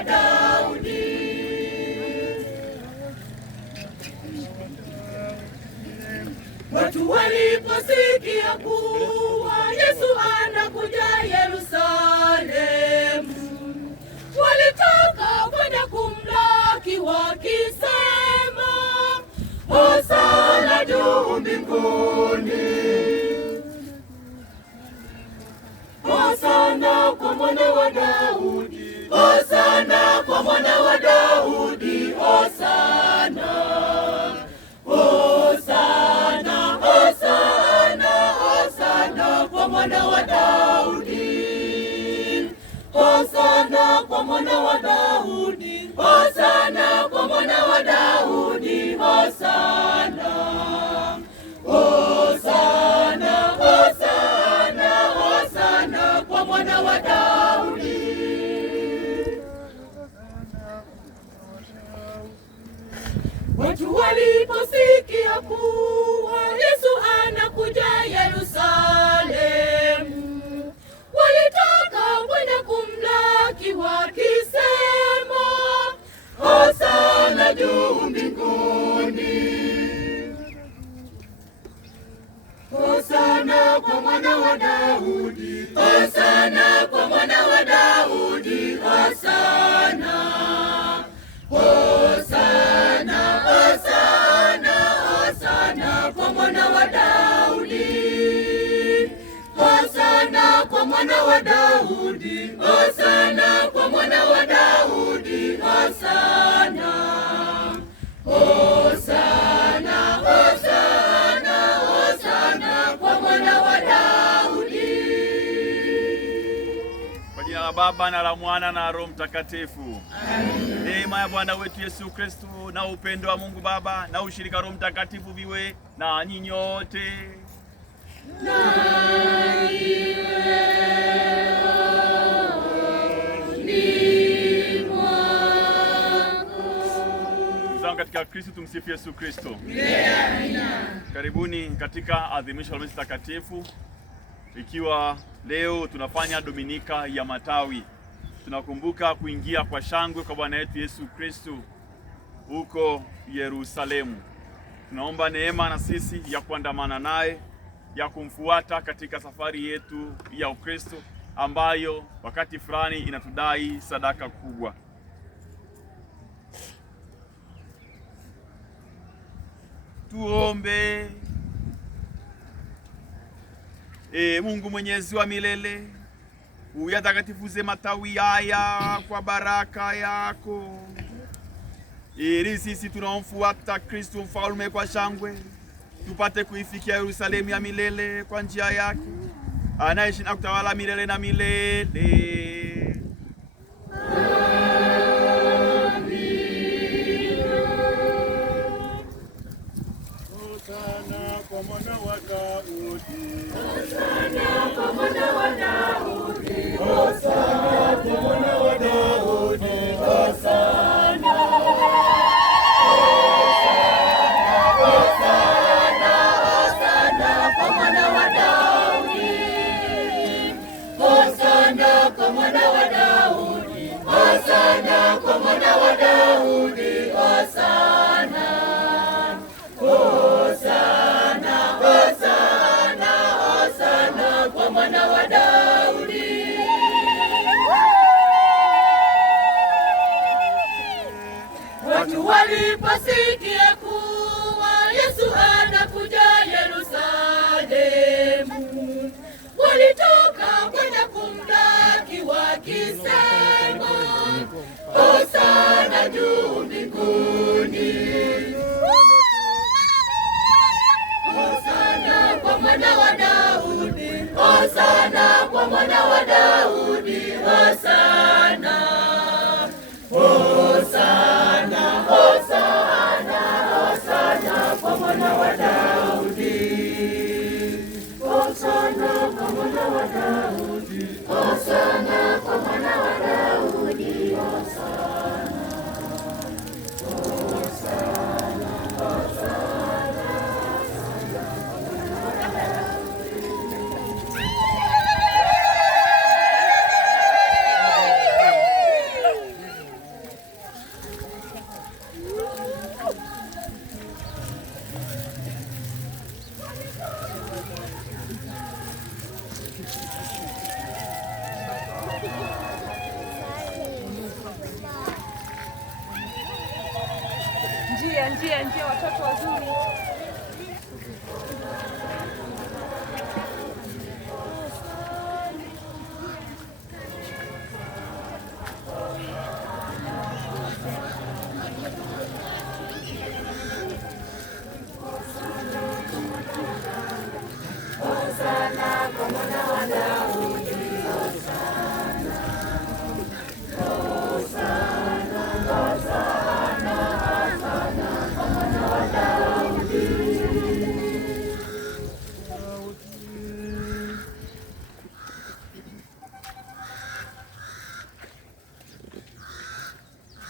wa Daudi. Watu waliposikia kuwa Yesu anakuja Yerusalemu, walitaka kwenda kumlaki wakisema, Hosana juu mbinguni, Hosana kwa mwana wa Daudi, Hosana kwa mwana wa Daudi, Hosana, Hosana, Hosana, Hosana kwa mwana wa Daudi, Hosana kwa mwana wa Daudi, Hosana kwa mwana wa Daudi, Hosana, Hosana, Hosana, Hosana kwa mwana wa Daudi. Watu waliposikia kuwa Yesu anakuja Yerusalemu, walitaka kwenda kumlaki wakisema, Hosana juu mbinguni, Hosana kwa mwana wa Daudi, Hosana kwa mwana wa Daudi, Hosana, Hosana, Hosana, Hosana kwa mwana wa Daudi, Hosana kwa mwana wa Daudi, Hosana kwa mwana wa Daudi, Hosana, Hosana, Hosana, Hosana kwa mwana wa Daudi. Kwa jina la Baba na la Mwana na Roho Mtakatifu. Amen. Neema ya Bwana wetu Yesu Kristo na upendo wa Mungu Baba na ushirika wa Roho Mtakatifu viwe na nyinyi nyote. Katika Kristo, tumsifu Yesu Kristo. Karibuni katika adhimisho la misa takatifu, ikiwa leo tunafanya Dominika ya Matawi. Tunakumbuka kuingia kwa shangwe kwa Bwana wetu Yesu Kristo huko Yerusalemu. Tunaomba neema na sisi ya kuandamana naye, ya kumfuata katika safari yetu ya Ukristo ambayo wakati fulani inatudai sadaka kubwa. Tuombe. Mungu Mwenyezi wa milele, uyatakatifuze matawi haya kwa baraka yako, ili sisi tunaomfuata Kristo mfalme kwa shangwe tupate kuifikia Yerusalemu ya milele kwa njia yake, anaishi na kutawala milele na milele. Kwa mwana wa Daudi, Hosana kwa mwana wa Daudi, Hosana kwa mwana wa Daudi, Hosana, Hosana, Hosana kwa mwana wa Daudi, Hosana kwa mwana wa Daudi, Hosana kwa mwana wa Daudi, Hosana, Hosana, Hosana, Hosana kwa mwana wa Daudi. Watu waliposikia kuwa Yesu anakuja Yerusalemu, walitoka kwenda kumlaki wakisema, Hosana juu mbinguni, Hosana kwa mwana wa Daudi, Hosana kwa mwana wa Daudi, Hosana, Hosana, Hosana, Hosana kwa mwana wa Daudi, Hosana kwa mwana wa Daudi, Hosana kwa mwana wa Daudi, Hosana, Hosana, Hosana. Njia watoto wazuri.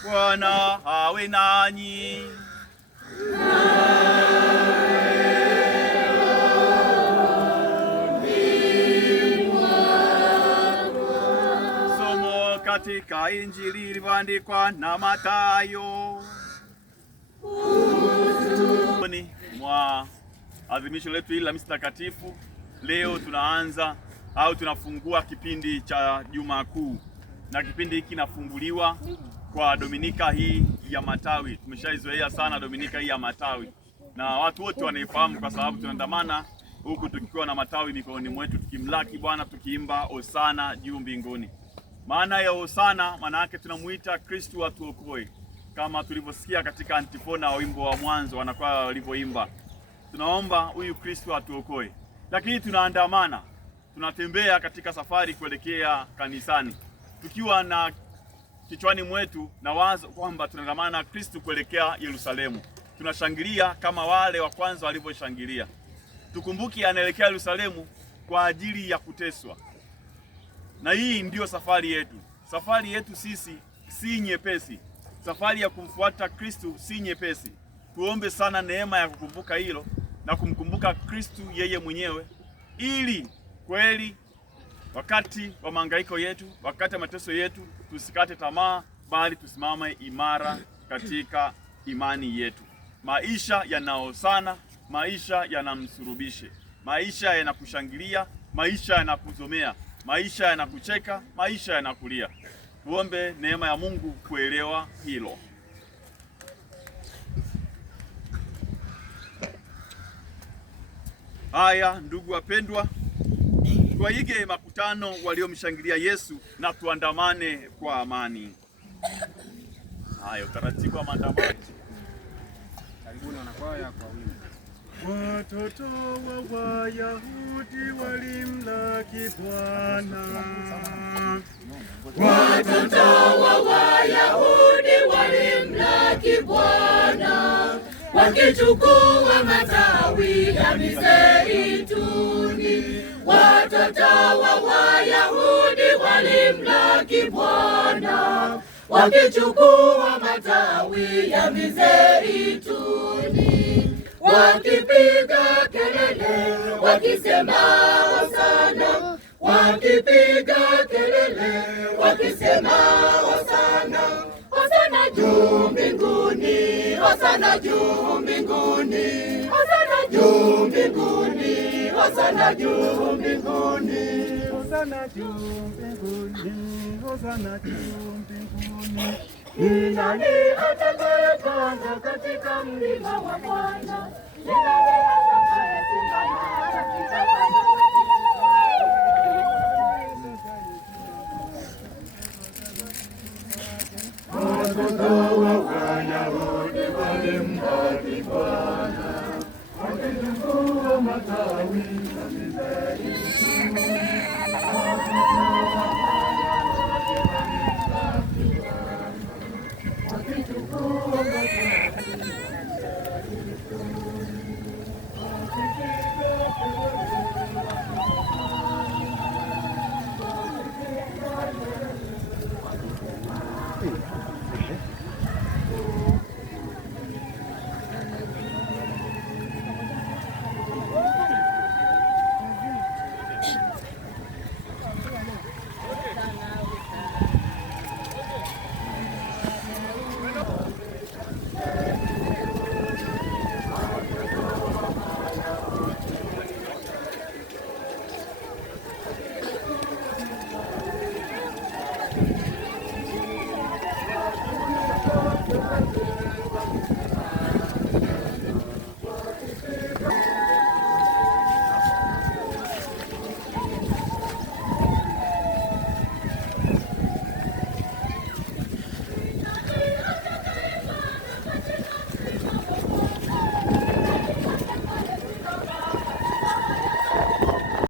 Bwana awe nanyi. Somo katika Injili ilivyoandikwa na Mathayo. Mwa adhimisho letu hili la misa takatifu, leo tunaanza au tunafungua kipindi cha Juma Kuu, na kipindi hiki kinafunguliwa kwa Dominika hii ya matawi. Tumeshaizoea sana Dominika hii ya matawi na watu wote wanaifahamu kwa sababu tunaandamana huku tukiwa na matawi mikononi mwetu, tukimlaki Bwana, tukiimba Hosana juu mbinguni. Maana ya Hosana, maana yake tunamuita Kristo atuokoe, kama tulivyosikia katika antifona wa wimbo wa mwanzo wanakwaya walivyoimba. Tunaomba huyu Kristo atuokoe, lakini tunaandamana, tunatembea katika safari kuelekea kanisani tukiwa na kichwani mwetu na wazo kwamba tunaandamana na Kristo kuelekea Yerusalemu. Tunashangilia kama wale wa kwanza walivyoshangilia. Tukumbuki anaelekea Yerusalemu kwa ajili ya kuteswa. Na hii ndiyo safari yetu. Safari yetu sisi si nyepesi. Safari ya kumfuata Kristo si nyepesi. Tuombe sana neema ya kukumbuka hilo na kumkumbuka Kristo yeye mwenyewe, ili kweli wakati wa mahangaiko yetu, wakati wa mateso yetu, tusikate tamaa, bali tusimame imara katika imani yetu. Maisha yanaosana, maisha yanamsurubishe, maisha yanakushangilia, maisha yanakuzomea, maisha yanakucheka, maisha yanakulia. Tuombe neema ya Mungu kuelewa hilo. Haya, ndugu wapendwa, tuwaige makutano waliomshangilia Yesu na tuandamane kwa amani. Haya, utaratibu wa maandamano. Karibuni wanakwaya kwa wingi. Watoto wa Wayahudi walimlaki Bwana. Watoto wa Wayahudi walimlaki Bwana, wakichukua matawi ya mizeituni. Watoto wa Wayahudi walimlaki Bwana, wakichukua matawi ya mizeituni, wakipiga kelele wakisema Hosana, wakipiga kelele wakisema Hosana, Hosana juu mbinguni, Hosana juu mbinguni, Hosana juu mbinguni, Hosana juu mbinguni, Hosana juu mbinguni, Hosana juu mbinguni. Ni nani atakayepanda katika mlima wa Bwana? Ni nani atakayesimama katika Watoto wa Wayahudi walimlaki Bwana, wakichukua matawi ya mizeituni.